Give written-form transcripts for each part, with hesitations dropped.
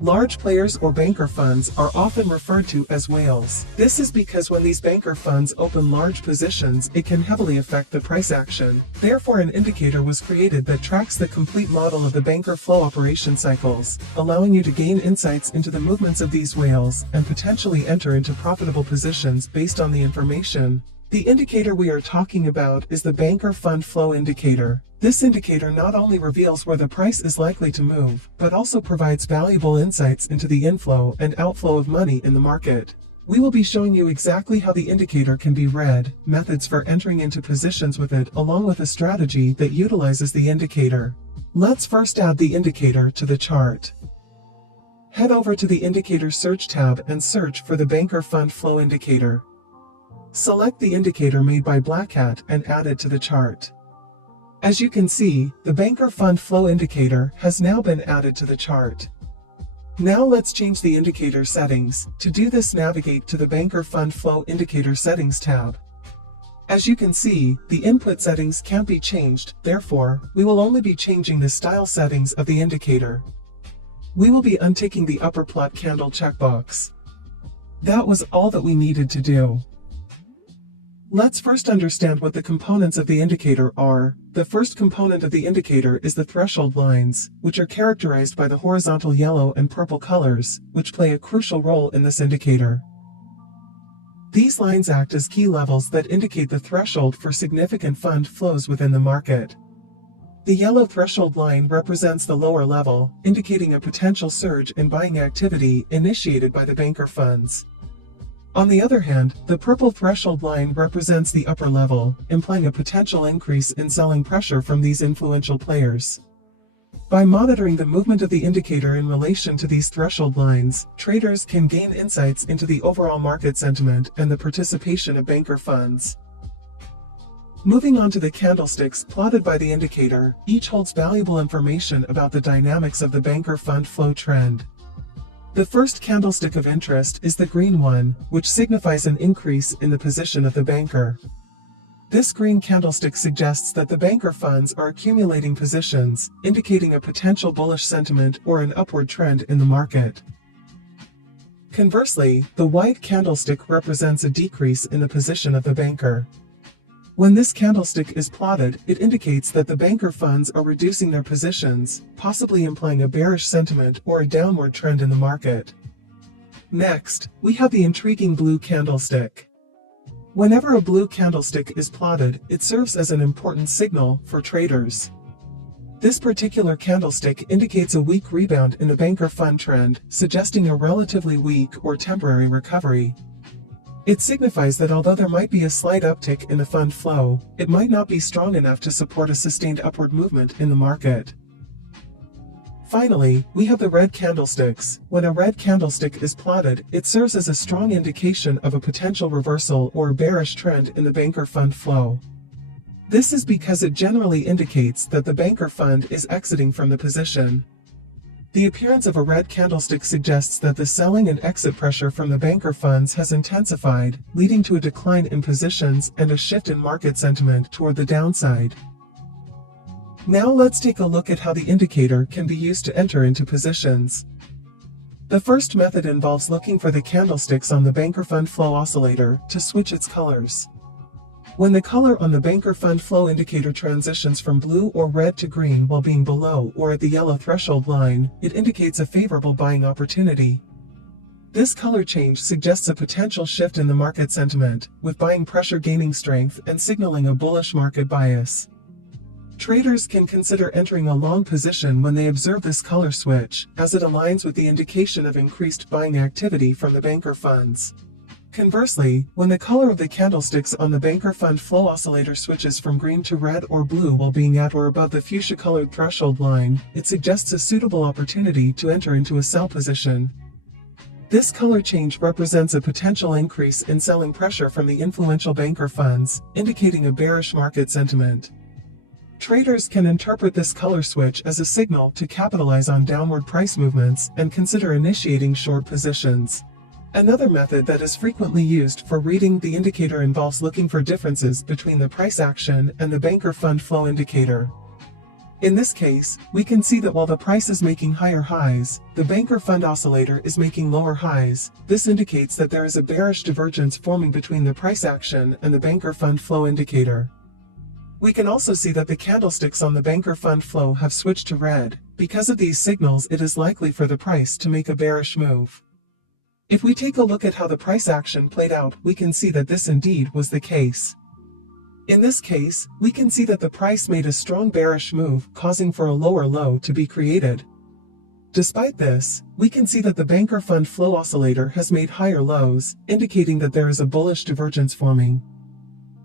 Large players or banker funds are often referred to as whales. This is because when these banker funds open large positions, it can heavily affect the price action. Therefore, an indicator was created that tracks the complete model of the banker flow operation cycles, allowing you to gain insights into the movements of these whales and potentially enter into profitable positions based on the information. The indicator we are talking about is the Banker Fund Flow Indicator. This indicator not only reveals where the price is likely to move, but also provides valuable insights into the inflow and outflow of money in the market. We will be showing you exactly how the indicator can be read, methods for entering into positions with it, along with a strategy that utilizes the indicator. Let's first add the indicator to the chart. Head over to the Indicator Search tab and search for the Banker Fund Flow Indicator. Select the indicator made by Black Hat and add it to the chart. As you can see, the Banker Fund Flow Indicator has now been added to the chart. Now let's change the indicator settings. To do this, navigate to the Banker Fund Flow Indicator Settings tab. As you can see, the input settings can't be changed, therefore, we will only be changing the style settings of the indicator. We will be unticking the upper plot candle checkbox. That was all that we needed to do. Let's first understand what the components of the indicator are. The first component of the indicator is the threshold lines, which are characterized by the horizontal yellow and purple colors, which play a crucial role in this indicator. These lines act as key levels that indicate the threshold for significant fund flows within the market. The yellow threshold line represents the lower level, indicating a potential surge in buying activity initiated by the banker funds. On the other hand, the purple threshold line represents the upper level, implying a potential increase in selling pressure from these influential players. By monitoring the movement of the indicator in relation to these threshold lines, traders can gain insights into the overall market sentiment and the participation of banker funds. Moving on to the candlesticks plotted by the indicator, each holds valuable information about the dynamics of the banker fund flow trend. The first candlestick of interest is the green one, which signifies an increase in the position of the banker. This green candlestick suggests that the banker funds are accumulating positions, indicating a potential bullish sentiment or an upward trend in the market. Conversely, the white candlestick represents a decrease in the position of the banker. When this candlestick is plotted, it indicates that the banker funds are reducing their positions, possibly implying a bearish sentiment or a downward trend in the market. Next, we have the intriguing blue candlestick. Whenever a blue candlestick is plotted, it serves as an important signal for traders. This particular candlestick indicates a weak rebound in the banker fund trend, suggesting a relatively weak or temporary recovery. It signifies that although there might be a slight uptick in the fund flow, it might not be strong enough to support a sustained upward movement in the market. Finally, we have the red candlesticks. When a red candlestick is plotted, it serves as a strong indication of a potential reversal or bearish trend in the banker fund flow. This is because it generally indicates that the banker fund is exiting from the position. The appearance of a red candlestick suggests that the selling and exit pressure from the banker funds has intensified, leading to a decline in positions and a shift in market sentiment toward the downside. Now let's take a look at how the indicator can be used to enter into positions. The first method involves looking for the candlesticks on the banker fund flow oscillator to switch its colors. When the color on the banker fund flow indicator transitions from blue or red to green while being below or at the yellow threshold line, it indicates a favorable buying opportunity. This color change suggests a potential shift in the market sentiment, with buying pressure gaining strength and signaling a bullish market bias. Traders can consider entering a long position when they observe this color switch, as it aligns with the indication of increased buying activity from the banker funds. Conversely, when the color of the candlesticks on the banker fund flow oscillator switches from green to red or blue while being at or above the fuchsia-colored threshold line, it suggests a suitable opportunity to enter into a sell position. This color change represents a potential increase in selling pressure from the influential banker funds, indicating a bearish market sentiment. Traders can interpret this color switch as a signal to capitalize on downward price movements and consider initiating short positions. Another method that is frequently used for reading the indicator involves looking for differences between the price action and the banker fund flow indicator. In this case, we can see that while the price is making higher highs, the banker fund oscillator is making lower highs. This indicates that there is a bearish divergence forming between the price action and the banker fund flow indicator. We can also see that the candlesticks on the banker fund flow have switched to red. Because of these signals, it is likely for the price to make a bearish move. If we take a look at how the price action played out, we can see that this indeed was the case. In this case, we can see that the price made a strong bearish move, causing for a lower low to be created. Despite this, we can see that the banker fund flow oscillator has made higher lows, indicating that there is a bullish divergence forming.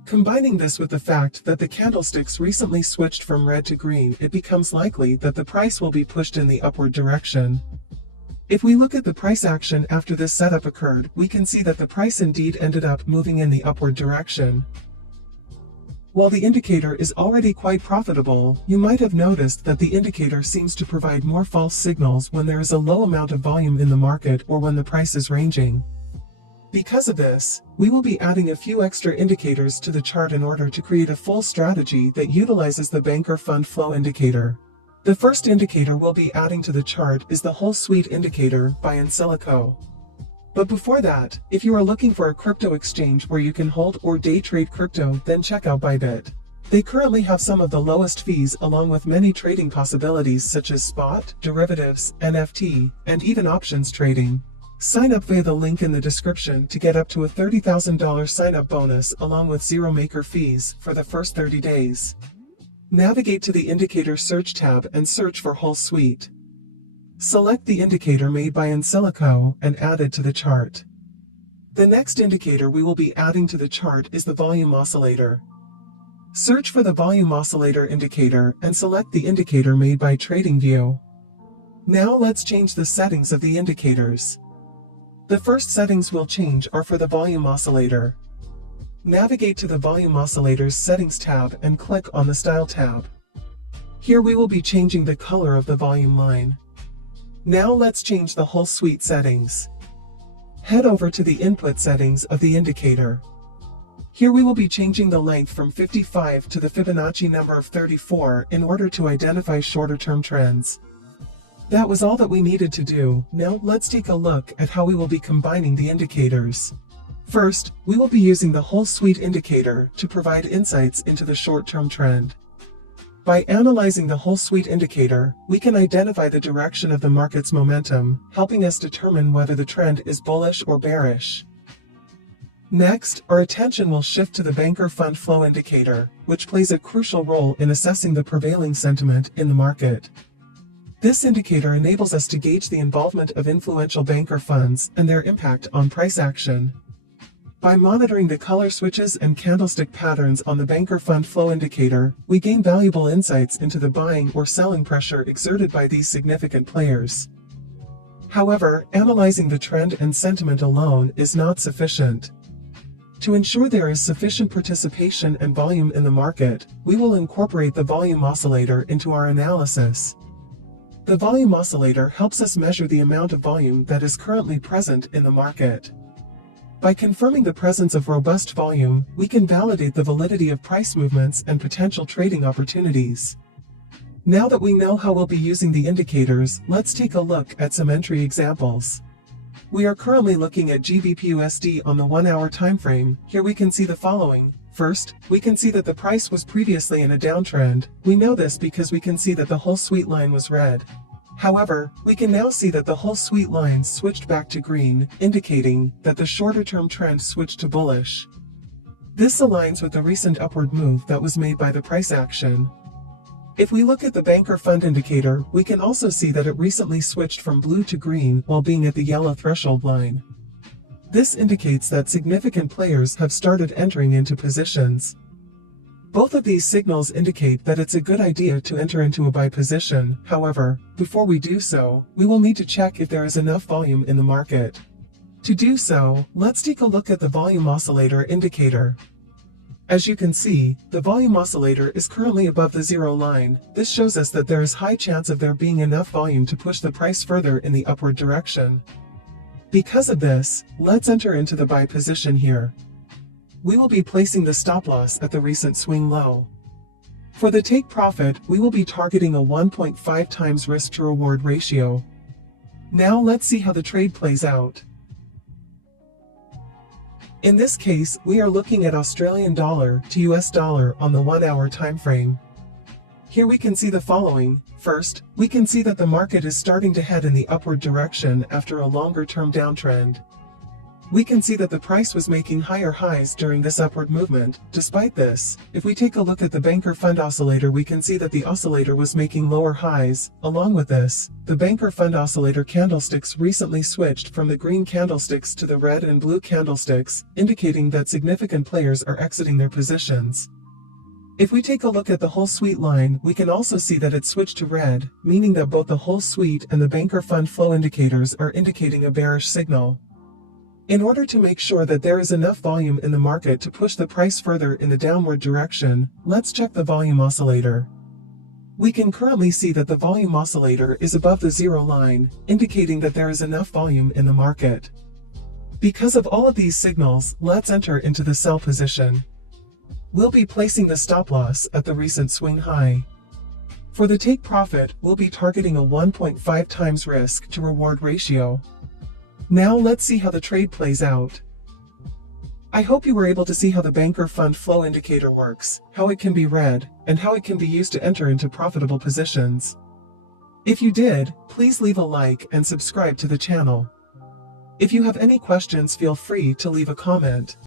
Combining this with the fact that the candlesticks recently switched from red to green, it becomes likely that the price will be pushed in the upward direction. If we look at the price action after this setup occurred, we can see that the price indeed ended up moving in the upward direction. While the indicator is already quite profitable, you might have noticed that the indicator seems to provide more false signals when there is a low amount of volume in the market or when the price is ranging. Because of this, we will be adding a few extra indicators to the chart in order to create a full strategy that utilizes the banker fund flow indicator. The first indicator we'll be adding to the chart is the whole suite indicator by Insilico. But before that, if you are looking for a crypto exchange where you can hold or day trade crypto, then check out Bybit. They currently have some of the lowest fees along with many trading possibilities such as spot, derivatives, NFT, and even options trading. Sign up via the link in the description to get up to a $30,000 sign-up bonus along with zero maker fees for the first 30 days. Navigate to the Indicator Search tab and search for Whole Suite. Select the indicator made by Insilico and add it to the chart. The next indicator we will be adding to the chart is the volume oscillator. Search for the volume oscillator indicator and select the indicator made by TradingView. Now let's change the settings of the indicators. The first settings we'll change are for the volume oscillator. Navigate to the volume oscillator's settings tab and click on the style tab. Here we will be changing the color of the volume line. Now let's change the whole suite settings. Head over to the input settings of the indicator. Here we will be changing the length from 55 to the Fibonacci number of 34 in order to identify shorter term trends. That was all that we needed to do. Now let's take a look at how we will be combining the indicators. First, we will be using the whole suite indicator to provide insights into the short-term trend. By analyzing the whole suite indicator, we can identify the direction of the market's momentum, helping us determine whether the trend is bullish or bearish. Next, our attention will shift to the banker fund flow indicator, which plays a crucial role in assessing the prevailing sentiment in the market. This indicator enables us to gauge the involvement of influential banker funds and their impact on price action. By monitoring the color switches and candlestick patterns on the banker fund flow indicator, we gain valuable insights into the buying or selling pressure exerted by these significant players. However, analyzing the trend and sentiment alone is not sufficient. To ensure there is sufficient participation and volume in the market, we will incorporate the volume oscillator into our analysis. The volume oscillator helps us measure the amount of volume that is currently present in the market. By confirming the presence of robust volume, we can validate the validity of price movements and potential trading opportunities. Now that we know how we'll be using the indicators, let's take a look at some entry examples. We are currently looking at GBPUSD on the 1-hour time frame. Here we can see the following. First, we can see that the price was previously in a downtrend. We know this because we can see that the whole suite line was red. However, we can now see that the whole suite lines switched back to green, indicating that the shorter-term trend switched to bullish. This aligns with the recent upward move that was made by the price action. If we look at the banker fund indicator, we can also see that it recently switched from blue to green while being at the yellow threshold line. This indicates that significant players have started entering into positions. Both of these signals indicate that it's a good idea to enter into a buy position. However, before we do so, we will need to check if there is enough volume in the market. To do so, let's take a look at the volume oscillator indicator. As you can see, the volume oscillator is currently above the zero line. This shows us that there is high chance of there being enough volume to push the price further in the upward direction. Because of this, let's enter into the buy position here. We will be placing the stop loss at the recent swing low. For the take profit, we will be targeting a 1.5 times risk to reward ratio. Now let's see how the trade plays out. In this case, we are looking at Australian dollar to US dollar on the 1 hour time frame. Here we can see the following. First, we can see that the market is starting to head in the upward direction after a longer-term downtrend. We can see that the price was making higher highs during this upward movement. Despite this, if we take a look at the banker fund oscillator, we can see that the oscillator was making lower highs. Along with this, the banker fund oscillator candlesticks recently switched from the green candlesticks to the red and blue candlesticks, indicating that significant players are exiting their positions. If we take a look at the whole suite line, we can also see that it switched to red, meaning that both the whole suite and the banker fund flow indicators are indicating a bearish signal. In order to make sure that there is enough volume in the market to push the price further in the downward direction, let's check the volume oscillator. We can currently see that the volume oscillator is above the zero line, indicating that there is enough volume in the market. Because of all of these signals, let's enter into the sell position. We'll be placing the stop loss at the recent swing high. For the take profit, we'll be targeting a 1.5 times risk to reward ratio. Now let's see how the trade plays out. I hope you were able to see how the banker fund flow indicator works, how it can be read, and how it can be used to enter into profitable positions. If you did, please leave a like and subscribe to the channel. If you have any questions, feel free to leave a comment.